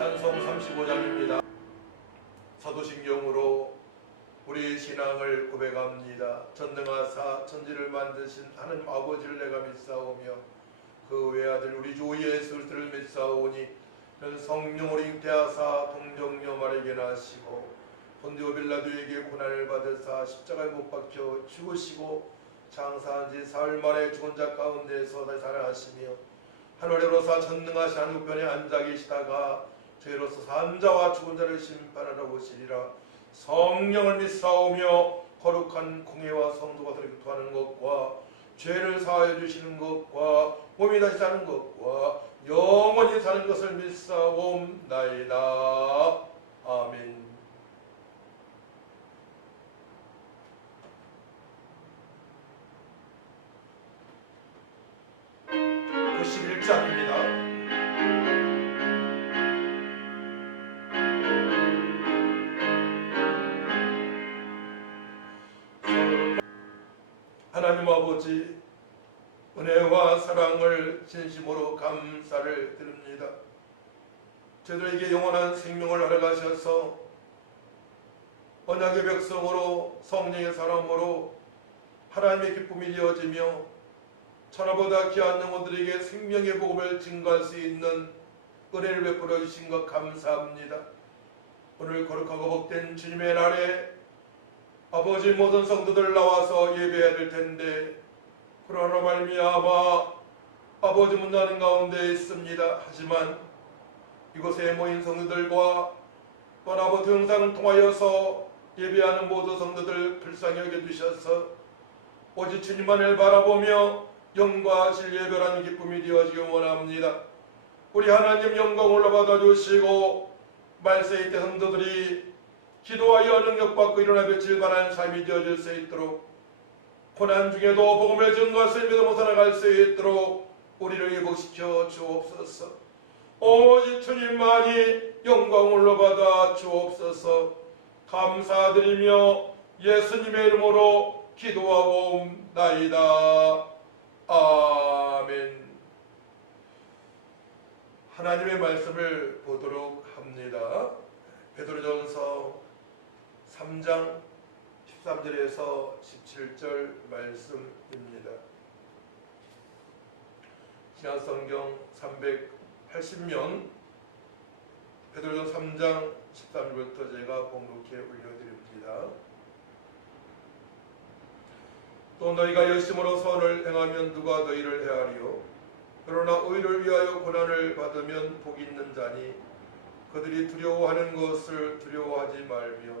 찬송 35장입니다. 사도신경으로 우리의 신앙을 고백합니다. 전능하사 천지를 만드신 하나님 아버지를 내가 믿사오며 그 외아들 우리 주 예수 그리스도를 믿사오니 그는 성령으로 잉태하사 동정녀 마리아에게 나시고 본디오 빌라도에게 고난을 받으사 십자가에 못 박혀 죽으시고 장사한 지 사흘 만에 죽은 자 가운데서 다시 살아나시며 하늘에 오르사 전능하신 한우편에 앉아 계시다가 저희로서 산자와 죽은 자를 심판하러 오시리라. 성령을 믿사오며 거룩한 공예와 성도가 교통하는 것과 죄를 사하여 주시는 것과 몸이 다시 사는 것과 영원히 사는 것을 믿사옵나이다. 아멘. 그 11장입니다. 하나님 아버지, 은혜와 사랑을 진심으로 감사를 드립니다. 저희들에게 영원한 생명을 허락하셔서 언약의 백성으로 성령의 사람으로 하나님의 기쁨이 되어지며 천하보다 귀한 영혼들에게 생명의 복음을 증거할 수 있는 은혜를 베풀어 주신 것 감사합니다. 오늘 거룩하고 복된 주님의 날에 아버지 모든 성도들 나와서 예배해야 될 텐데 그러나 말미암아 아버지 문나는 가운데 있습니다. 하지만 이곳에 모인 성도들과 또 아버지 영상을 통하여서 예배하는 모든 성도들 불쌍히 여겨주셔서 오직 주님만을 바라보며 영광하실 예배라는 기쁨이 되어지기 원합니다. 우리 하나님 영광 올라받아 주시고 말세의 때 성도들이 기도하여 능력받고 일어나 볕을 바라는 삶이 되어질 수 있도록 고난 중에도 복음을 증거할 믿음으로 살아갈 수 있도록 우리를 회복시켜 주옵소서. 오직 주님만이 영광 올라받아 주옵소서. 감사드리며 예수님의 이름으로 기도하옵나이다. 아멘. 하나님의 말씀을 보도록 합니다. 베드로전서 3장 13절에서 17절 말씀입니다. 신약성경 380면 베드로전서 3장 13절부터 제가 봉독해 올려드립니다. 또 너희가 열심으로 선을 행하면 누가 너희를 해하리요? 그러나 의를 위하여 고난을 받으면 복이 있는 자니 그들이 두려워하는 것을 두려워하지 말며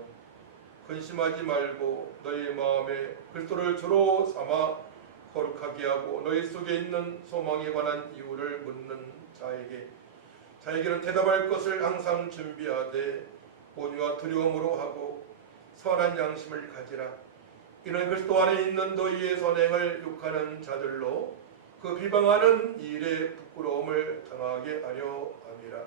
근심하지 말고 너희 마음에 그리스도를 주로 삼아 거룩하게 하고 너희 속에 있는 소망에 관한 이유를 묻는 자에게는 대답할 것을 항상 준비하되 온유와 두려움으로 하고 선한 양심을 가지라. 이는 그리스도 안에 있는 너희의 선행을 욕하는 자들로 그 비방하는 일에 부끄러움을 당하게 하려 함이라.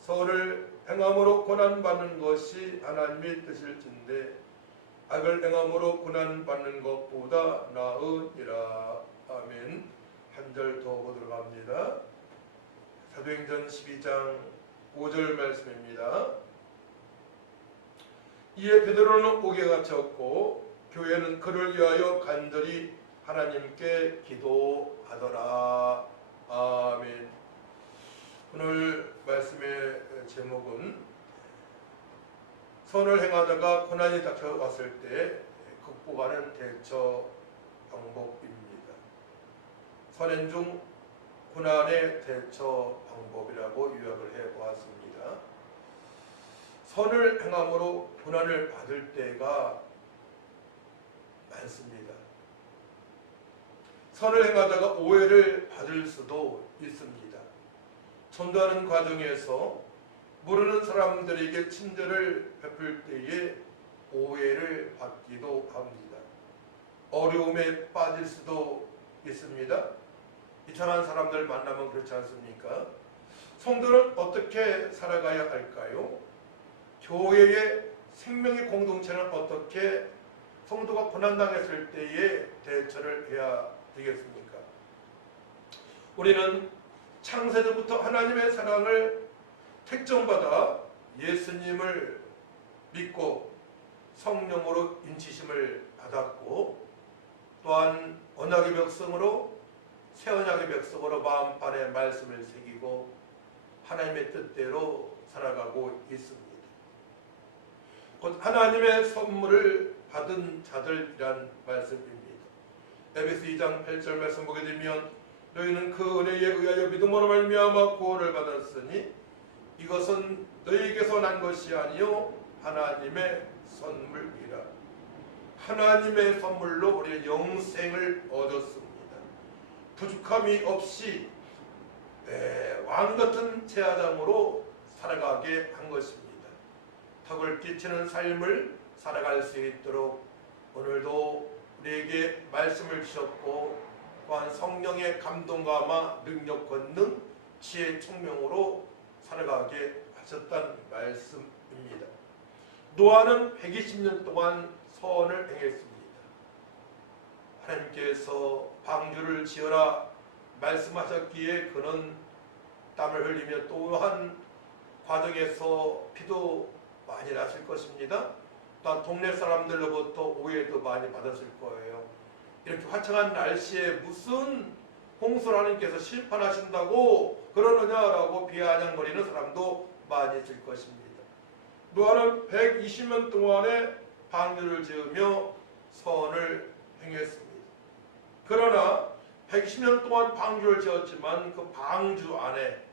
선을 행함으로 고난받는 것이 하나님의 뜻일진데 악을 행함으로 고난받는 것보다 나으니라. 아멘. 한 절 더 보도록 합니다. 사도행전 12장 5절 말씀입니다. 이에 베드로는 옥에 갇혔고 교회는 그를 위하여 간절히 하나님께 기도하더라. 아멘. 오늘 말씀의 제목은 선을 행하다가 고난이 닥쳐왔을 때 극복하는 대처 방법입니다. 선행 중 고난의 대처 방법이라고 요약을 해보았습니다. 선을 행함으로 고난을 받을 때가 많습니다. 선을 행하다가 오해를 받을 수도 있습니다. 전도하는 과정에서 모르는 사람들에게 친절을 베풀 때에 오해를 받기도 합니다. 어려움에 빠질 수도 있습니다. 이상한 사람들 만나면 그렇지 않습니까? 성도는 어떻게 살아가야 할까요? 교회의 생명의 공동체는 어떻게 성도가 고난당했을 때에 대처를 해야 되겠습니까? 우리는 창세전부터 하나님의 사랑을 택정받아 예수님을 믿고 성령으로 인치심을 받았고, 또한 언약의 백성으로, 새 언약의 백성으로 마음판에 말씀을 새기고 하나님의 뜻대로 살아가고 있습니다. 곧 하나님의 선물을 받은 자들이란 말씀입니다. 에베소 2장 8절 말씀 보게 되면 너희는 그 은혜에 의하여 믿음으로 말미암아 구원을 받았으니 이것은 너희에게서 난 것이 아니요 하나님의 선물이라. 하나님의 선물로 우리는 영생을 얻었습니다. 부족함이 없이 왕같은 제아담으로 살아가게 한 것입니다. 덕을 끼치는 삶을 살아갈 수 있도록 오늘도 우리에게 말씀을 주셨고, 또한 성령의 감동과 능력, 권능, 지혜, 총명으로 살아가게 하셨다는 말씀입니다. 노아는 120년 동안 선을 행했습니다. 하나님께서 방주를 지어라 말씀하셨기에 그는 땀을 흘리며, 또한 과정에서 피도 많이 났을 것입니다. 또한 동네 사람들로부터 오해도 많이 받았을 거예요. 이렇게 화창한 날씨에 무슨 홍수를 하나님께서 심판하신다고 그러느냐라고 비아냥거리는 사람도 많이 있을 것입니다. 노아는 120년 동안에 방주를 지으며 선을 행했습니다. 그러나 120년 동안 방주를 지었지만 그 방주 안에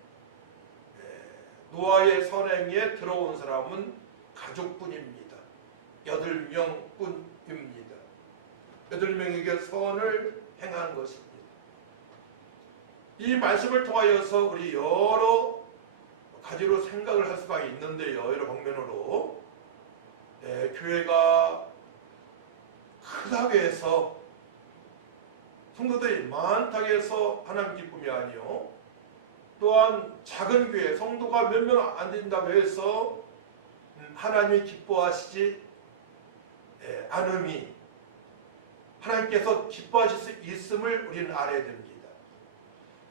노아의 선행에 들어온 사람은 가족뿐입니다. 8명뿐입니다. 8명에게 선을 행한 것입니다. 이 말씀을 통하여서 우리 여러 가지로 생각을 할 수가 있는데요. 여러 방면으로 교회가 크다고 해서, 성도들이 많다고 해서 하나님 기쁨이 아니요, 또한 작은 교회, 성도가 몇 명 안 된다고 해서 하나님이 기뻐하시지 않음이, 하나님께서 기뻐하실 수 있음을 우리는 알아야 됩니다.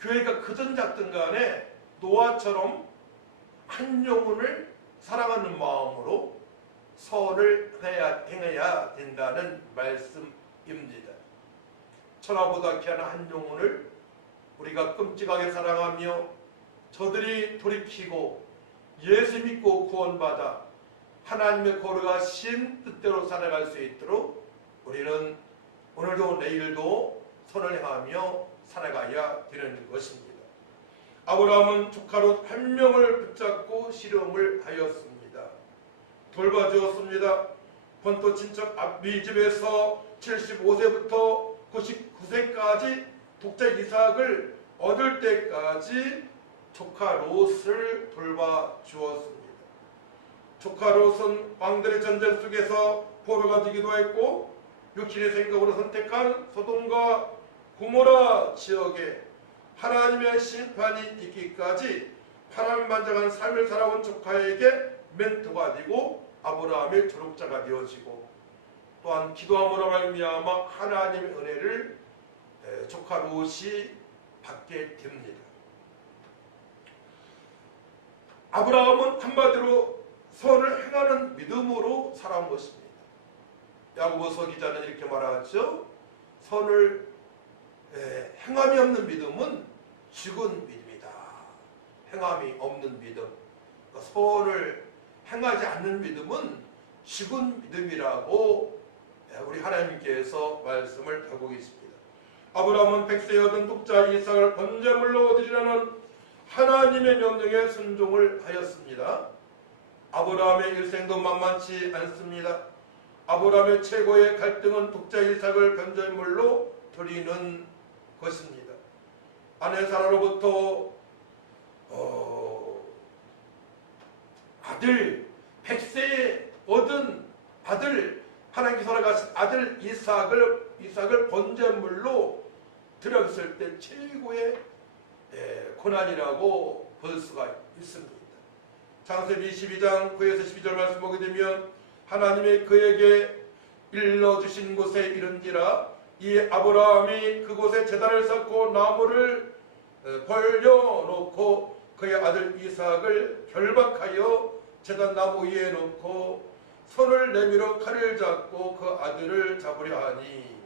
교회가 크든 작든 간에 노아처럼 한 영혼을 사랑하는 마음으로 선을 행해야 된다는 말씀입니다. 천하보다 귀한 한 영혼을 우리가 끔찍하게 사랑하며 저들이 돌이키고 예수 믿고 구원받아 하나님의 거룩하신 뜻대로 살아갈 수 있도록 우리는 오늘도 내일도 선을 행하며 살아가야 되는 것입니다. 아브라함은 조카로 1명을 붙잡고 실험을 하였습니다. 돌봐주었습니다. 본토 친척 압비 집에서 75세부터 99세까지 독자 이삭을 얻을 때까지 조카 롯을 돌봐주었습니다. 조카 롯은 왕들의 전쟁 속에서 포로가 되기도 했고, 육신의 생각으로 선택한 소돔과 고모라 지역에 하나님의 심판이 있기까지 파란만장한 삶을 살아온 조카에게 멘토가 되고 아브라함의 조력자가 되어지고, 또한 기도함으로 말미암아 하나님의 은혜를 조카 롯이 받게 됩니다. 아브라함은 한마디로 선을 행하는 믿음으로 살아온 것입니다. 야고보서 기자는 이렇게 말하죠. 선을 행함이 없는 믿음은 죽은 믿음이다. 행함이 없는 믿음, 선을 행하지 않는 믿음은 죽은 믿음이라고 우리 하나님께서 말씀을 하고 계십니다. 아브라함은 100세에 얻은 독자 이삭을 번제물로 얻으리라는 하나님의 명령에 순종을 하였습니다. 아브라함의 일생도 만만치 않습니다. 아브라함의 최고의 갈등은 독자 이삭을 번제물로 드리는 것입니다. 아내 사라로부터 아들, 100세에 얻은 아들, 하나님께서 허락하신 아들 이삭을 번제물로 드렸을 때 최고의 고난이라고 볼 수가 있습니다. 창세기 22장 9에서 12절 말씀 보게 되면 하나님이 그에게 일러주신 곳에 이른지라 이 아브라함이 그곳에 제단을 쌓고 나무를 벌려놓고 그의 아들 이삭을 결박하여 제단 나무 위에 놓고 손을 내밀어 칼을 잡고 그 아들을 잡으려 하니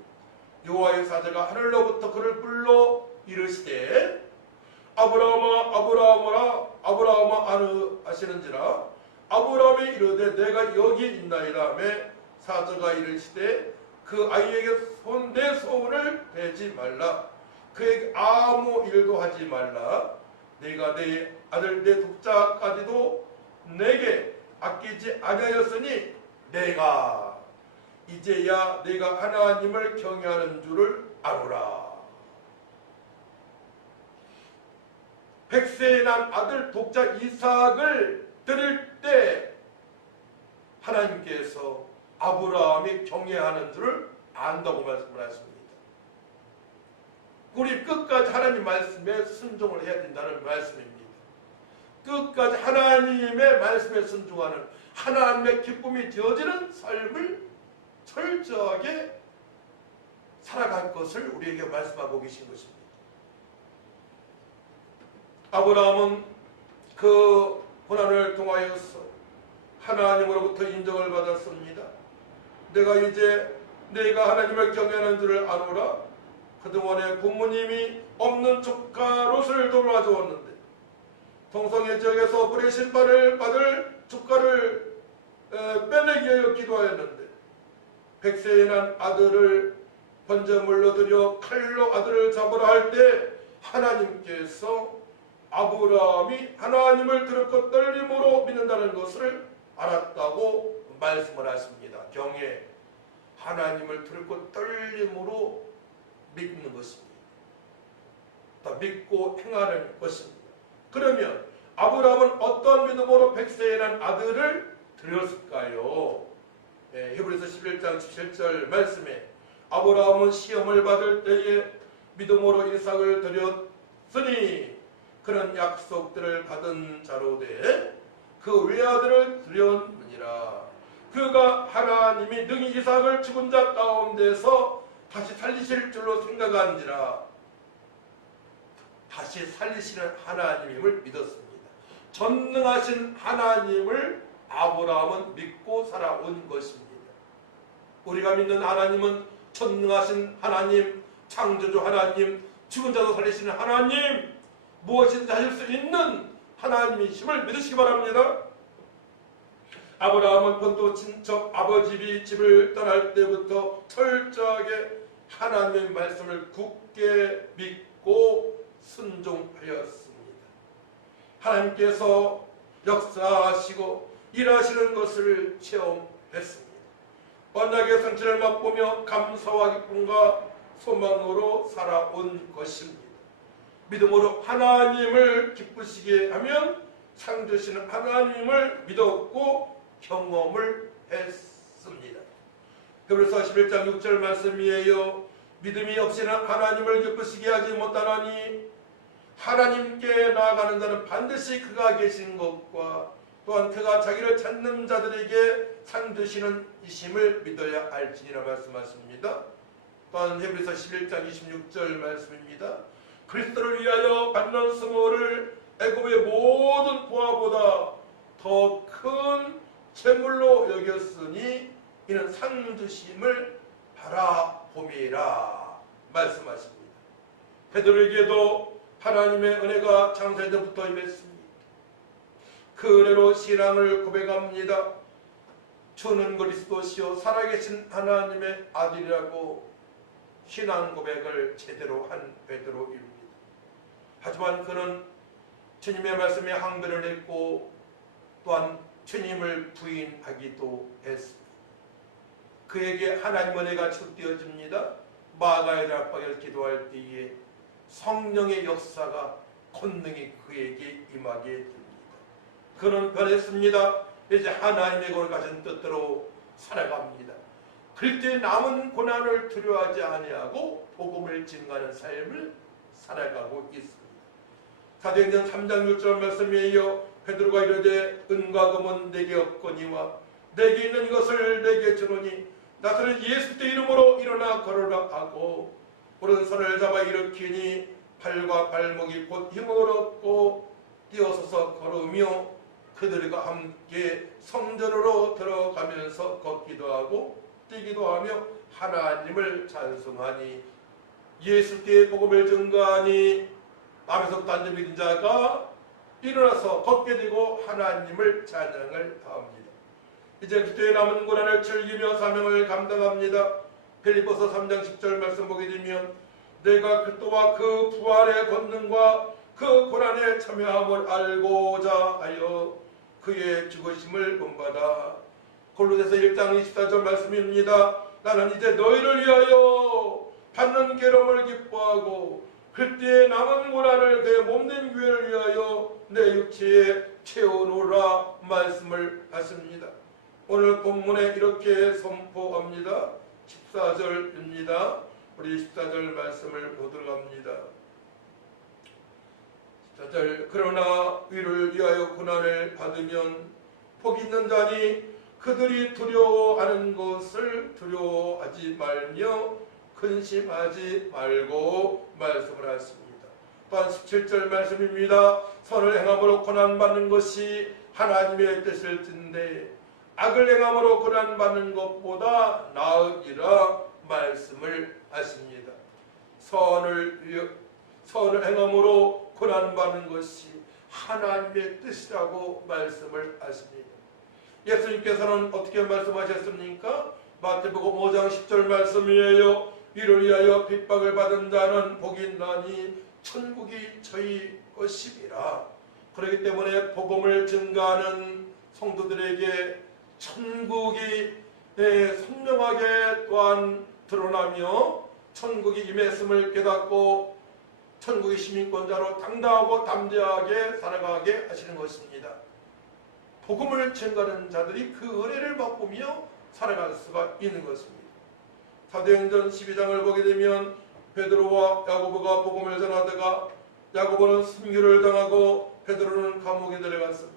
여호와의 사자가 하늘로부터 그를 불러 이르시되 아브라함아 아브라함아 아브라함아 아느하시는지라 아브라함이 이르되 내가 여기 있나이다 하며 사자가 이르시되 그 아이에게 내 손을 대지 말라 그에게 아무 일도 하지 말라 내가 내 아들 내 독자까지도 내게 아끼지 아니하였으니 내가 이제야 내가 하나님을 경외하는 줄을 아노라. 100세에 난 아들 독자 이삭을 드릴 때 하나님께서 아브라함이 경외하는 줄을 안다고 말씀을 하십니다. 우리 끝까지 하나님 말씀에 순종을 해야 된다는 말씀입니다. 끝까지 하나님의 말씀에 순종하는 하나님의 기쁨이 되어지는 삶을 철저하게 살아갈 것을 우리에게 말씀하고 계신 것입니다. 아브라함은 그 고난을 통하여서 하나님으로부터 인정을 받았습니다. 내가 하나님을 경외하는 줄을 아노라. 그동안에 부모님이 없는 조카 롯을 돌봐주었는데 동성애 지역에서 불의심판을 받을 조카를 빼내기 위하여 기도하였는데 100세에 난 아들을 번제물로 드려 칼로 아들을 잡으라 할 때 하나님께서 아브라함이 하나님을 들었고 떨림으로 믿는다는 것을 알았다고 말씀을 하십니다. 경외, 하나님을 들었고 떨림으로 믿는 것입니다. 또 믿고 행하는 것입니다. 그러면 아브라함은 어떤 믿음으로 100세에 난 아들을 드렸을까요? 히브리서 11장 17절 말씀에 아브라함은 시험을 받을 때에 믿음으로 이삭을 드렸으니 그런 약속들을 받은 자로되 그 외아들을 드렸느니라. 그가 하나님이 능히 이삭을 죽은 자 가운데서 다시 살리실 줄로 생각한지라. 다시 살리시는 하나님임을 믿었습니다. 전능하신 하나님을 아브라함은 믿고 살아온 것입니다. 우리가 믿는 하나님은 전능하신 하나님, 창조주 하나님, 죽은 자도 살리시는 하나님, 무엇이든지 하실 수 있는 하나님이심을 믿으시기 바랍니다. 아브라함은 본토 친척 아버지 집을 떠날 때부터 철저하게 하나님의 말씀을 굳게 믿고 순종하였습니다. 하나님께서 역사하시고 일하시는 것을 체험했습니다. 언약의 성취를 맛보며 감사와 기쁨과 소망으로 살아온 것입니다. 믿음으로 하나님을 기쁘시게 하면 상 주시는 하나님을 믿었고 경험을 했습니다. 히브리서 11장 6절 말씀이에요. 믿음이 없이는 하나님을 기쁘시게 하지 못하나니 하나님께 나아가는 자는 반드시 그가 계신 것과 또한 그가 자기를 찾는 자들에게 상 주시는 이심을 믿어야 알지니라 말씀하십니다. 또한 히브리서 11장 26절 말씀입니다. 그리스도를 위하여 받는 수모를 애굽의 모든 보화보다 더 큰 재물로 여겼으니 이는 상 주심을 바라봄이라 말씀하십니다. 베드로에게도 하나님의 은혜가 창세전부터 임했습니다. 그 은혜로 신앙을 고백합니다. 주는 그리스도시요 살아계신 하나님의 아들이라고 신앙 고백을 제대로 한 베드로입니다. 하지만 그는 주님의 말씀에 항변을 했고 또한 주님을 부인하기도 했습니다. 그에게 하나님 은혜가 축되어집니다. 마가의 다락방에서 기도할 때에 성령의 역사가 권능이 그에게 임하게 됩니다. 그는 변했습니다. 이제 하나님의 권을 가진 뜻대로 살아갑니다. 그리스도의 남은 고난을 두려워하지 아니하고 복음을 증거하는 삶을 살아가고 있습니다. 사도행전 3장 6절 말씀에 이어 베드로가 이르되 은과 금은 내게 없거니와 내게 있는 이것을 내게 주노니 나서는 예수 그리스도 이름으로 일어나 걸으라 하고 오른손을 잡아 일으키니 팔과 발목이 곧 힘을 얻고 뛰어서서 걸으며 그들과 함께 성전으로 들어가면서 걷기도 하고 뛰기도 하며 하나님을 찬송하니 예수께의 복음을 증거하니 마음에서부터 앉아 믿은 자가 일어나서 걷게 되고 하나님을 찬양을 다합니다. 이제 그때의 남은 고난을 즐기며 사명을 감당합니다. 빌립보서 3장 10절 말씀 보게 되면 내가 그리스도와 그 부활의 권능과 그 고난에 참여함을 알고자 하여 그의 죽으심을 본받아. 골로새서 1장 24절 말씀입니다. 나는 이제 너희를 위하여 받는 괴로움을 기뻐하고 그때의 남은 고난을 그의 몸된 교회를 위하여 내 육체에 채워놓으라 말씀을 하십니다. 오늘 본문에 이렇게 선포합니다. 14절입니다. 우리 14절 말씀을 보도록 합니다. 14절 그러나 위를 위하여 고난을 받으면 복 있는 자니 그들이 두려워하는 것을 두려워하지 말며 근심하지 말고 말씀을 하십니다. 또한 17절 말씀입니다. 선을 행함으로 고난받는 것이 하나님의 뜻일진데 악을 행함으로 고난받는 것보다 나으리라 말씀을 하십니다. 선을 행함으로 고난받는 것이 하나님의 뜻이라고 말씀을 하십니다. 예수님께서는 어떻게 말씀하셨습니까? 마태복음 5장 10절 말씀이에요. 이를 위하여 핍박을 받은 자는 복이 있나니 천국이 저희 것이니라. 그렇기 때문에 복음을 증거하는 성도들에게 천국이 선명하게 또한 드러나며 천국이 임했음을 깨닫고 천국의 시민권자로 당당하고 담대하게 살아가게 하시는 것입니다. 복음을 증거하는 자들이 그 은혜를 맛보며 살아갈 수가 있는 것입니다. 사도행전 12장을 보게 되면 베드로와 야고보가 복음을 전하다가 야고보는 순교를 당하고 베드로는 감옥에 들어갔습니다.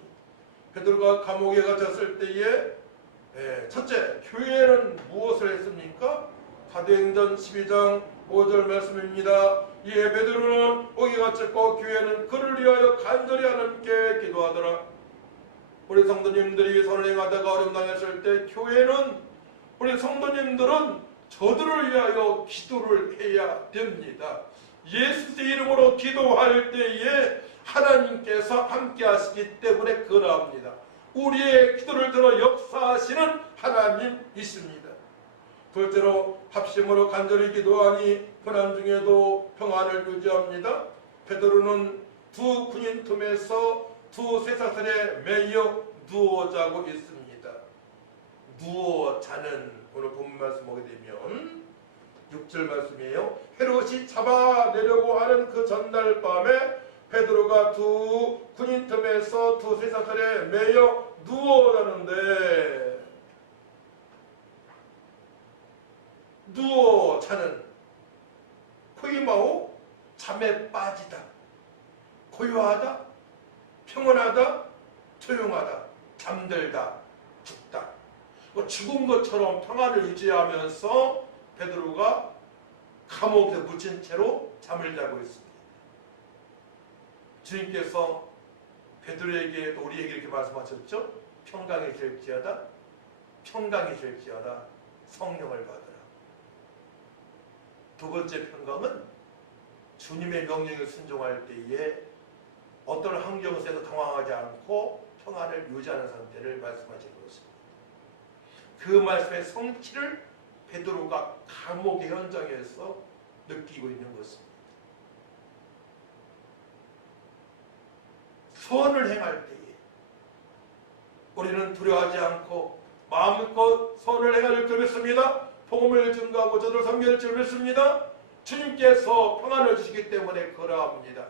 베드로가 감옥에 갇혔을 때에 첫째, 교회는 무엇을 했습니까? 사도행전 12장 5절 말씀입니다. 이에 베드로는 옥에 갇혔고 교회는 그를 위하여 간절히 하나님께 기도하더라. 우리 성도님들이 선을 행하다가 어려움 당했을 때 교회는 우리 성도님들은 저들을 위하여 기도를 해야 됩니다. 예수의 이름으로 기도할 때에 하나님께서 함께 하시기 때문에 그러합니다. 우리의 기도를 들어 역사하시는 하나님이십니다. 둘째로 합심으로 간절히 기도하니 고난 중에도 평안을 유지합니다. 베드로는 두 군인 틈에서 두 쇠사슬에 매여 누워 자고 있습니다. 누워 자는 오늘 본 말씀 보게 되면 6절 말씀이에요. 헤롯이 잡아내려고 하는 그 전날 밤에 베드로가 두 군인 틈에서 두 쇠사슬에 매여 누워 자는데 누워 자는 코이마오 잠에 빠지다, 고요하다, 평온하다, 조용하다, 잠들다, 죽다. 죽은 것처럼 평안을 유지하면서 베드로가 감옥에 묻힌 채로 잠을 자고 있습니다. 주님께서 베드로에게 또 우리에게 이렇게 말씀하셨죠. 평강이 될지어다, 평강이 될지어다, 성령을 받으라. 두 번째 평강은 주님의 명령에 순종할 때에 어떤 환경 속에서 당황하지 않고 평안을 유지하는 상태를 말씀하신 것입니다. 그 말씀의 성취를 베드로가 감옥의 현장에서 느끼고 있는 것입니다. 선을 행할 때에 우리는 두려워하지 않고 마음껏 선을 행할 줄 믿습니다. 복음을 증거하고 저들 섬길 줄 믿습니다. 주님께서 평안을 주시기 때문에 그러합니다.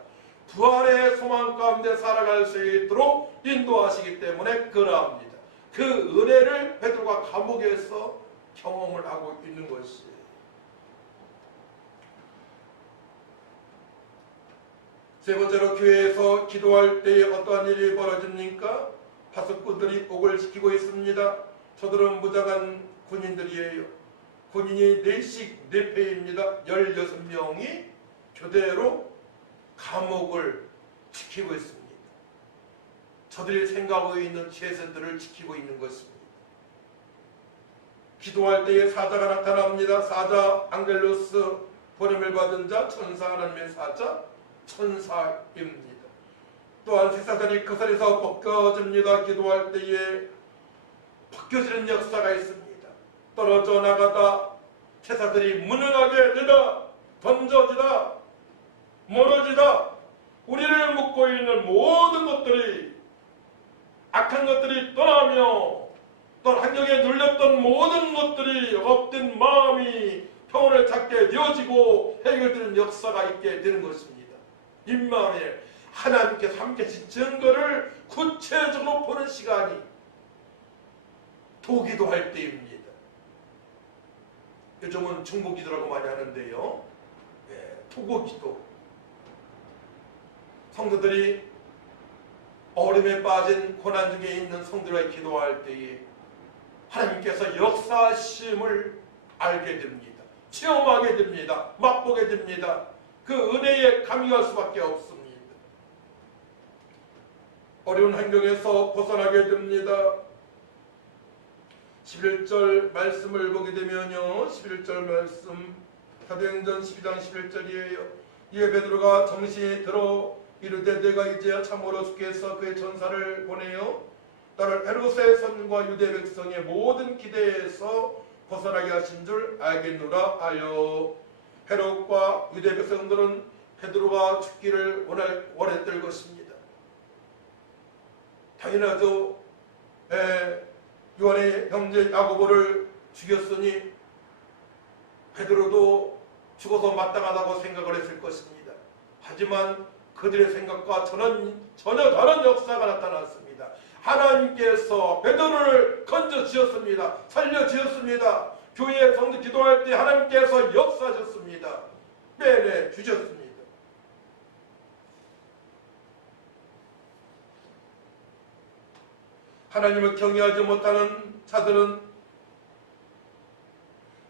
부활의 소망 가운데 살아갈 수 있도록 인도하시기 때문에 그러합니다. 그 은혜를 베드로가 감옥에서 경험을 하고 있는 것이에요. 세 번째로 교회에서 기도할 때에 어떠한 일이 벌어집니까? 파수꾼들이 옥을 지키고 있습니다. 저들은 무장한 군인들이에요. 군인이 4씩 4패입니다. 16명이 교대로 감옥을 지키고 있습니다. 저들이 생각하고 있는 최선들을 지키고 있는 것입니다. 기도할 때에 사자가 나타납니다. 사자 앙겔로스, 보냄을 받은 자, 천사, 하나님의 사자, 천사입니다. 또한 새사슬이 그 자리에서 벗겨집니다. 기도할 때에 벗겨지는 역사가 있습니다. 떨어져 나가다 새사슬이 무능하게 되다, 던져지다, 멀어지다, 우리를 묶고 있는 모든 것들이, 악한 것들이 떠나며 또 환경에 눌렸던 모든 것들이 엎든 마음이 평온을 찾게 되어지고 해결되는 역사가 있게 되는 것입니다. 이 마음에 하나님께서 함께 하신 증거를 구체적으로 보는 시간이 도기도할 때입니다. 요즘은 중보기도라고 많이 하는데요. 토고기도. 성도들이 어려움에 빠진 고난 중에 있는 성도들과 기도할 때에 하나님께서 역사하심을 알게 됩니다. 체험하게 됩니다. 맛보게 됩니다. 그 은혜에 감격할 수밖에 없습니다. 어려운 환경에서 벗어나게 됩니다. 11절 말씀을 보게 되면요. 11절 말씀, 사도행전 12장 11절이에요. 이에 베드로가 정신이 들어 이르되 내가 이제 참으로 주께서 그의 전사를 보내어 나를 헤롯의 선과 유대 백성의 모든 기대에서 벗어나게 하신 줄 알겠노라 하여, 헤롯과 유대 백성들은 베드로가 죽기를 원했던 것입니다. 당연하죠. 요한의 형제 야고보를 죽였으니 베드로도 죽어서 마땅하다고 생각을 했을 것입니다. 하지만 그들의 생각과 전혀 다른 역사가 나타났습니다. 하나님께서 베드로를 건져주셨습니다. 살려주셨습니다. 교회 성도 기도할 때 하나님께서 역사하셨습니다. 빼내주셨습니다. 하나님을 경외하지 못하는 자들은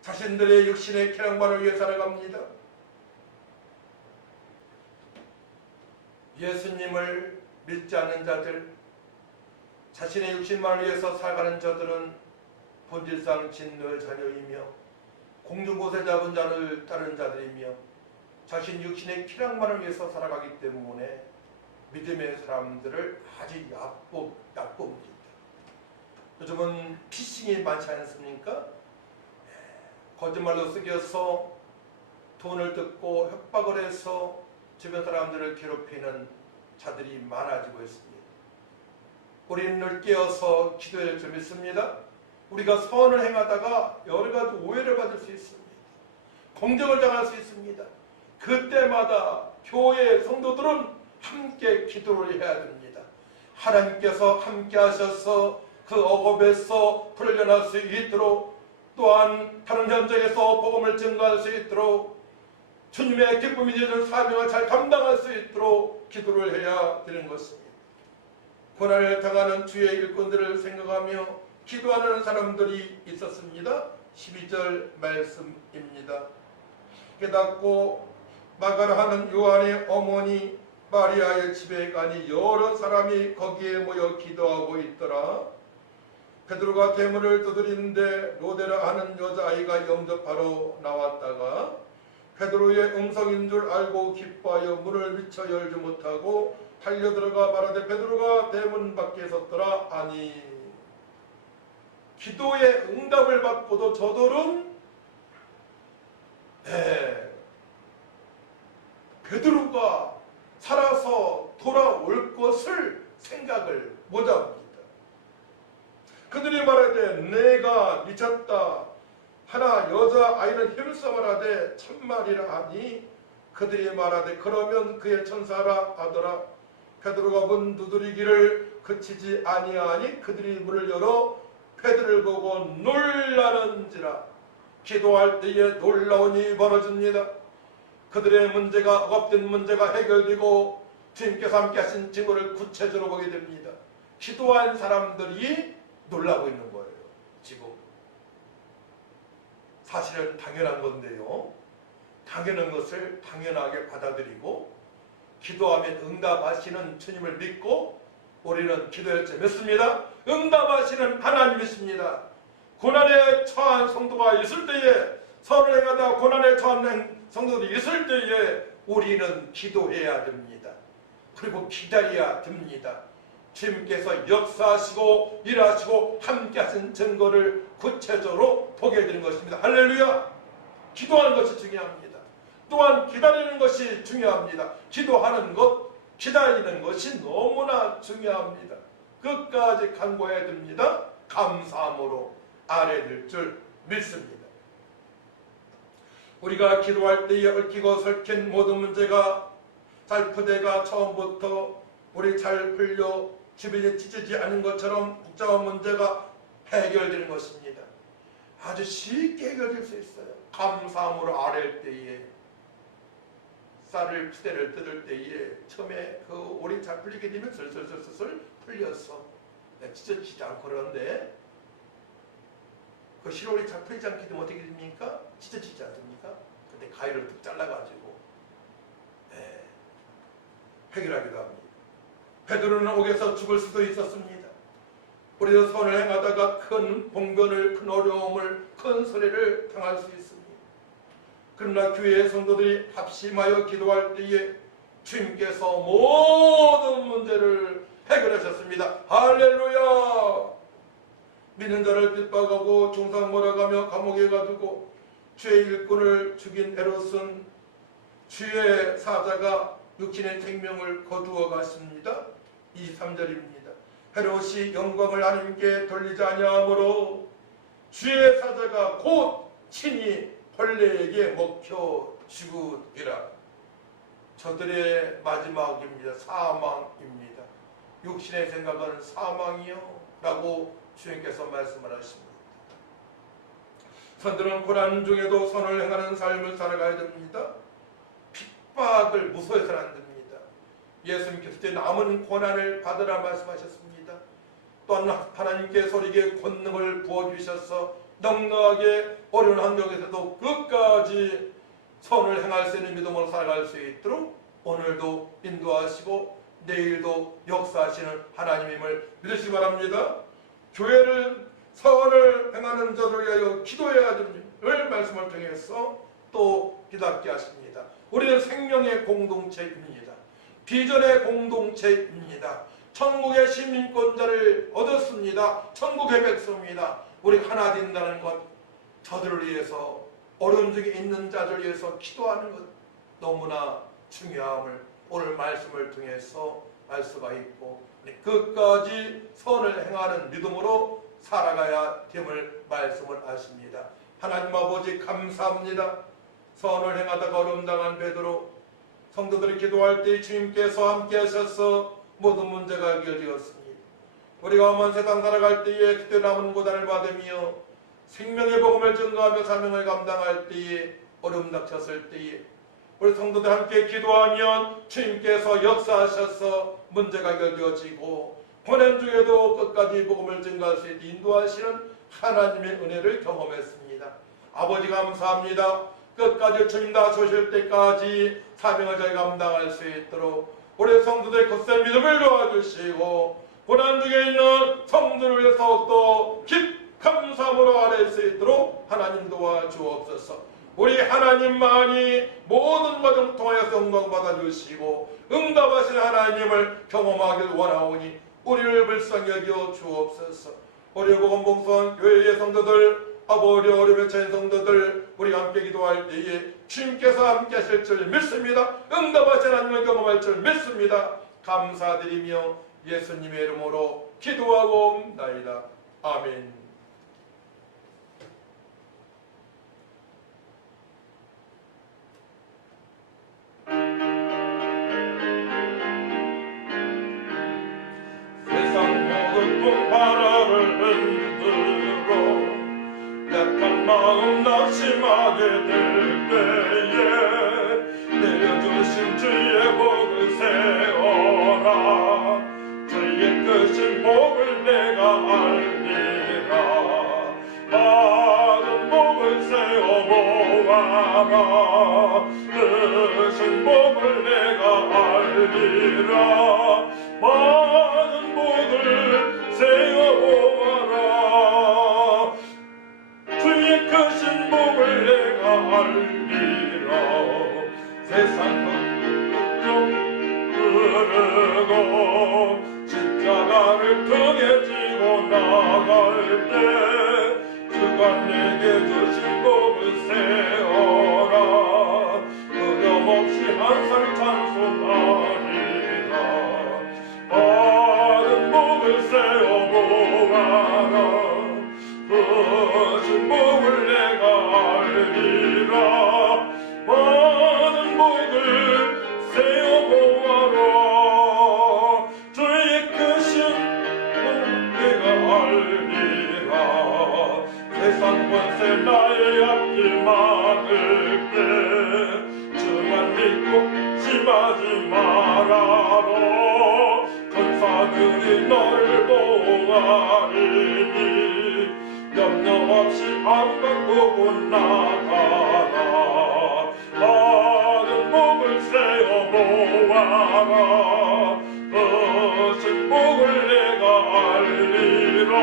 자신들의 육신의 쾌락만을 위해 살아갑니다. 예수님을 믿지 않는 자들, 자신의 육신만을 위해서 살아가는 자들은 본질상 진노의 자녀이며 공중곳에 잡은 자를 따르는 자들이며 자신 육신의 쾌락만을 위해서 살아가기 때문에 믿음의 사람들을 아주 얕봅니다. 요즘은 피싱이 많지 않습니까? 거짓말로 속여서 돈을 뜯고 협박을 해서 주변 사람들을 괴롭히는 자들이 많아지고 있습니다. 우리는 늘 깨어서 기도해야 할 줄 믿습니다. 우리가 선을 행하다가 여러 가지 오해를 받을 수 있습니다. 공격을 당할 수 있습니다. 그때마다 교회 성도들은 함께 기도를 해야 됩니다. 하나님께서 함께 하셔서 그 억압에서 풀려날 수 있도록, 또한 다른 현장에서 복음을 증거할 수 있도록, 주님의 기쁨이 되는 사명을 잘 감당할 수 있도록 기도를 해야 되는 것입니다. 고난을 당하는 주의 일꾼들을 생각하며 기도하는 사람들이 있었습니다. 12절 말씀입니다. 깨닫고 마가라 하는 요한의 어머니 마리아의 집에 가니 여러 사람이 거기에 모여 기도하고 있더라. 베드로가 대문을 두드리는데 로데라 하는 여자아이가 영접하러 나왔다가 베드로의 음성인 줄 알고 기뻐하여 문을 미쳐 열지 못하고 달려들어가 말하되 베드로가 대문 밖에 섰더라 하니, 기도의 응답을 받고도 저들은 베드로가 살아서 돌아올 것을 생각을 못합니다. 그들이 말하되 내가 미쳤다 하나 여자아이는 힘써 말하되 참말이라 하니, 그들이 말하되 그러면 그의 천사라 하더라. 베드로가 문 두드리기를 그치지 아니하니 그들이 문을 열어 베드로를 보고 놀라는지라. 기도할 때에 놀라운 일이 벌어집니다. 그들의 문제가, 억압된 문제가 해결되고 주님께서 함께 하신 증거를 구체적으로 보게 됩니다. 기도한 사람들이 놀라고 있는 거예요. 지금 사실은 당연한 건데요. 당연한 것을 당연하게 받아들이고 기도하면 응답하시는 주님을 믿고 우리는 기도할 줄 믿습니다. 응답하시는 하나님이십니다. 고난에 처한 성도가 있을 때에, 선을 행하다 고난에 처한 성도들이 있을 때에 우리는 기도해야 됩니다. 그리고 기다려야 됩니다. 주님께서 역사하시고 일하시고 함께 하신 증거를 구체적으로 보게 되는 것입니다. 할렐루야! 기도하는 것이 중요합니다. 또한 기다리는 것이 중요합니다. 기도하는 것, 기다리는 것이 너무나 중요합니다. 끝까지 간구해야 됩니다. 감사함으로 아뢰될 줄 믿습니다. 우리가 기도할 때에 얽히고 설킨 모든 문제가, 살푸대가 처음부터 우리 잘 풀려 주변에 찢어지지 않은 것처럼 복잡한 문제가 해결되는 것입니다. 아주 쉽게 해결될 수 있어요. 감사함으로 아랠 때에, 쌀을 푸대를 뜯을 때에 처음에 그 오리 잘 풀리게 되면 슬슬슬슬 풀려서 찢어지지 않고, 그런데 그 실오리 잘 풀리지 않게 되면 어떻게 됩니까? 찢어지지 않습니까? 근데 가위를 뚝 잘라가지고 해결하기도 합니다. 베드로는 옥에서 죽을 수도 있었습니다. 우리도 선을 행하다가 큰 봉변을, 큰 어려움을, 큰 손해를 당할 수 있습니다. 그러나 교회의 성도들이 합심하여 기도할 때에 주님께서 모든 문제를 해결하셨습니다. 할렐루야! 믿는 자를 핍박하고 중상 몰아가며 감옥에 가두고 주의 일꾼을 죽인 헤롯은 주의 사자가 육신의 생명을 거두어 갔습니다. 23절입니다. 헤롯이 영광을 하나님께 돌리지 아니하므로 주의 사자가 곧 친히 벌레에게 먹혀 죽으리라. 저들의 마지막입니다. 사망입니다. 육신의 생각은 사망이요 라고 주님께서 말씀을 하십니다. 선들은 고난 중에도 선을 행하는 삶을 살아가야 됩니다. 핍박을 무서워해서는 안 됩니다. 예수님께서 남은 고난을 받으라 말씀하셨습니다. 또한 하나님께서 우리에게 권능을 부어주셔서 넉넉하게 어려운 환경에서도 끝까지 선을 행할 수 있는 믿음으로 살아갈 수 있도록 오늘도 인도하시고 내일도 역사하시는 하나님임을 믿으시기 바랍니다. 교회를 선을 행하는 자들을 위하여 기도해야 됩니다. 말씀을 통해서 또 깨닫게 하십니다. 우리는 생명의 공동체입니다. 비전의 공동체입니다. 천국의 시민권자를 얻었습니다. 천국의 백성입니다. 우리 하나 된다는 것, 저들을 위해서, 어려움 중에 있는 자들을 위해서 기도하는 것 너무나 중요함을 오늘 말씀을 통해서 알 수가 있고, 끝까지 선을 행하는 믿음으로 살아가야 됨을 말씀을 하십니다. 하나님 아버지 감사합니다. 선을 행하다가 어려움 당한 베드로, 성도들이 기도할 때 주님께서 함께 하셔서 모든 문제가 해결되었습니다. 우리가 험한 세상 살아갈 때에 그때 남은 고난을 받으며 생명의 복음을 증거하며 사명을 감당할 때에 어려움 닥쳤을 때에 우리 성도들 함께 기도하면 주님께서 역사하셔서 문제가 해결되어지고 고난 중에도 끝까지 복음을 증거할 수 있게 인도하시는 하나님의 은혜를 경험했습니다. 아버지 감사합니다. 끝까지 주님 다 오실 때까지 사명을 저희 감당할 수 있도록 우리 성도들의 굳센 믿음을 도와주시고 고난 중에 있는 성도를 위해서 더욱더 감사함으로 아뢰 수 있도록 하나님 도와주옵소서. 우리 하나님만이 모든 과정 통하여서 영광 받아주시고 응답하시는 하나님을 경험하길 원하오니 우리를 불쌍히 여겨 주옵소서. 우리 복음 봉사원 교회의 성도들, 아버지 어려움에 처한 성도들, 우리가 함께 기도할 때에 주님께서 함께 하실 줄 믿습니다. 응답하시는 하나님을 경험할 줄 믿습니다. 감사드리며 예수님의 이름으로 기도하고 옵나이다. 아멘. 마음 낙심하게 될 때에 내려주신 주의 복을 세워라. 주의 크신 복을 내가 알리라. 많은 복을 세워 모아라. 크신 복을 내가 알리라. 많은 세상 걱정 흐르고 십자가를 등에 지고 나갈 때 주가 내게 주신 복을 세어라 어려움없이 항상 찬송하리라 받은 복을 세어 보아라 주신 복을 내가 알리라 받은 복을 세어 보아라 주의 크신 복 내가 알리라 세상 권세 나의 앞길 막을 때 주만 믿고 심하지 말아라 천사들이 너를 보호하리니 염려 없이 안방 보고 나가라 받은 복을 세어 보아라 크신 복을 내가 알리라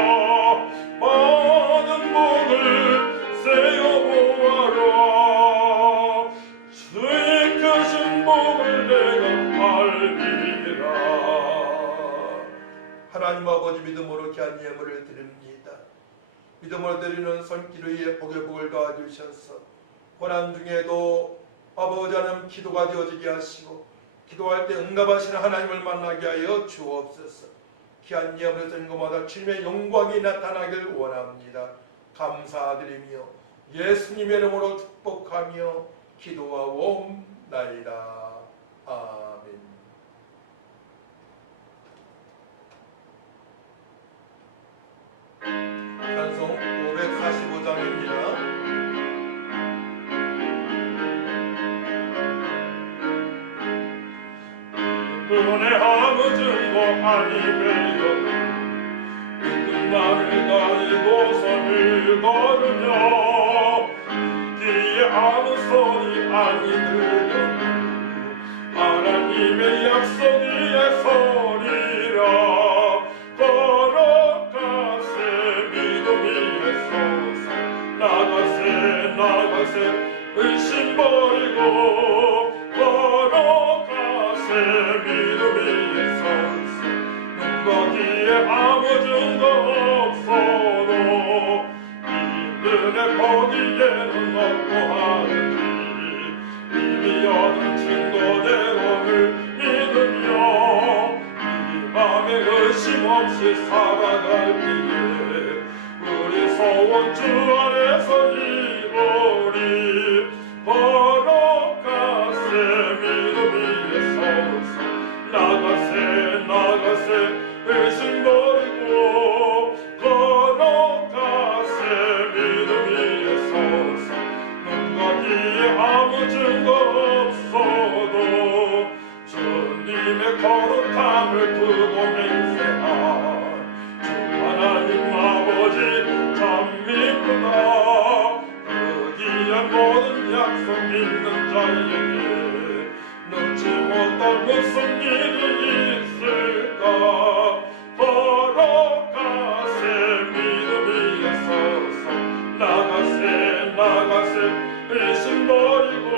받은 복을 세어 보아라 주의 크신 복을 내가 알리라 하나님 아버지 믿음으로 귀한 예물을 드립니다. 믿음으로 드리는 손길 위에 복의 복을 가주셔서 고난 중에도 아버지 하나님 기도가 되어지게 하시고 기도할 때 응답하시는 하나님을 만나게 하여 주옵소서. 귀한 예물을 드린 것마다 주님의 영광이 나타나길 원합니다. 감사드리며 예수님의 이름으로 축복하며 기도하옵나이다. 아멘. 찬송 545장입니다. 은혜 아무 증거 아니매요 믿음 나를 가지고서를 걸으며 귀에 아무 소리 아니 들려 하나님의 약속이의 소리라 걸어가세 믿음 위에 서서 나가세 의심 버리고 걸어가세 믿음 위에 서서 눈과 귀에 아무 증거 없어도 이 은혜 거기에는 없고 하는지 이미 얻은 증거대로를 믿으며 이 맘에 의심 없이 살아갈기에 우리 소원 주 안에서 이루리 걸어가세 믿음 위에 서서 나가세 의심 버리고 걸어가세 믿음 위에 서서 눈과 귀에 아무 증거 없어도 주님의 거룩함을 두고 맹세한 주 하나님 아버지 참 미쁘다 그 귀한 모든 약속 있는 자에게 넣지 못한 무슨 일이 있을까 걸어가세 믿음 위에 서서 나가세 의심 버리고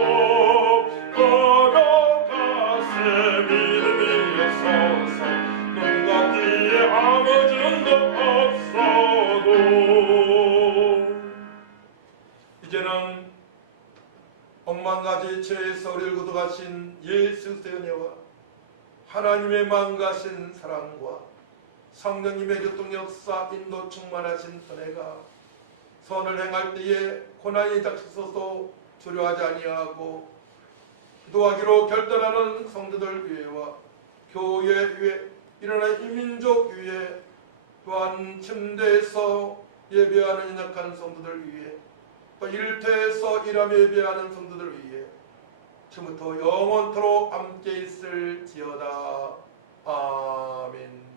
걸어가세 믿음 위에 서서 눈과 귀에 아무 증거 없어도 이제는 억만가지 죄에서 우리를 구속하신 예수의 은혜와 하나님의 망가신 사랑과 성령님의 교통 역사 인도 충만하신 은혜가 선을 행할 때에 고난이 닥쳐서도 두려워하지 아니하고 기도하기로 결단하는 성도들 위에와 교회 위에 일어난 이민족 위에 또한 침대에서 예배하는 연약한 성도들 위에 또 일터에서 일하며 예배하는 성도들 위해 지금부터 영원토록 함께 있을지어다. 아멘.